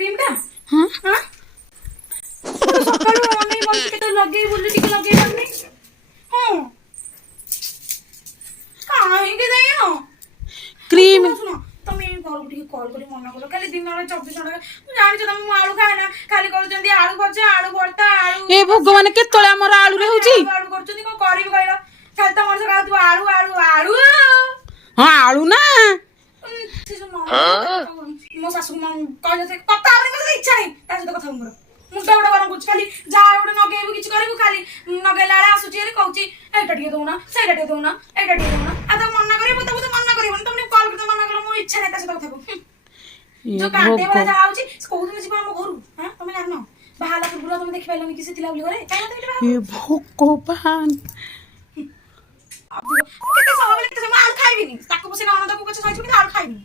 କ୍ରିମଟା ହଁ ହଁ ସକାଳୁ ଅନେଇ ବସି କେତେ ଲଗେଇ ବୋଲି ଟିକେ ଲଗେଇ ପାରୁନି ହଁ କାହିଁକି ଦେଇନ କ୍ରିମ ଶୁଣ ତମେ ଘରକୁ ଟିକେ କଲ୍ କରି ମନା କଲ ଖାଲି ଦିନରେ 24 ଘଣ୍ଟା ମୁଁ ଜାଣିଛ ତମେ ମୁଁ ଆଳୁ ଖାଏ ନା ଖାଲି କରୁଛନ୍ତି ଆଳୁ ଭଜା ଆଳୁ ଭର୍ତ୍ତା ଆଳୁ ଏ ଭଗବାନ କେତେବେଳେ ଆମର ଆଳୁରେ ହଉଛି ଆଳୁ କରୁଛନ୍ତି କଣ କରିବି କହିଲ ଖାଲି ତ ମଣିଷ ଖାଉଥିବ ଆଳୁ ଆଳୁ ଆଳୁ ହଁ ଆଳୁ ନା ମୋ ଶାଶୁକୁ କହିଲେ ସେ କଥା ହବନି ମୋତେ ଇଚ୍ଛା ନାହିଁ ତା ସହିତ କଥା ମୋର ମୁଣ୍ଡ ଗୋଟେ ଗରମ କରୁଛି ଖାଲି ଯାହା ଗୋଟେ ନଗେଇବୁ କିଛି କରିବୁ ଖାଲି ନଗେଇଲା ବେଳେ ଆସୁଛି ହେରି କହୁଛି ଏଇଟା ଟିକେ ଦଉନା ସେଇଟା ଟିକେ ଦଉନା ଏଇଟା ଟିକେ ଦଉନା ଆଉ ତ ମନା କରିବ ତ ମନା କରିବନି ତମେ କଲ୍ କରି ମନା କଲ ମୋର ଇଚ୍ଛା ନାହିଁ ତା ସହିତ କଥା ଯୋଉ କାଣ୍ଡେ ଭଳିଆ ଯାହା ହଉଛି କୋଉଦିନ ଯିବ ଆମ ଘରୁ ହଁ ତମେ ଜାଣିନ ବାହାରିଲା ପୂର୍ବରୁ ତମେ ଦେଖିପାରିଲନି କି ସେ ଥିଲା ବୋଲି ଘରେ କାହିଁ ମତେ ଭଗବାନ କେତେ ସମୟ କେତେ ସମୟ ଆଳୁ ଖାଇବିନି ତାକୁ ପଛେ ନଣନ୍ଦକୁ ପଛେ ସହିଛୁ କିନ୍ତୁ ଆଳୁ ଖାଇବିନି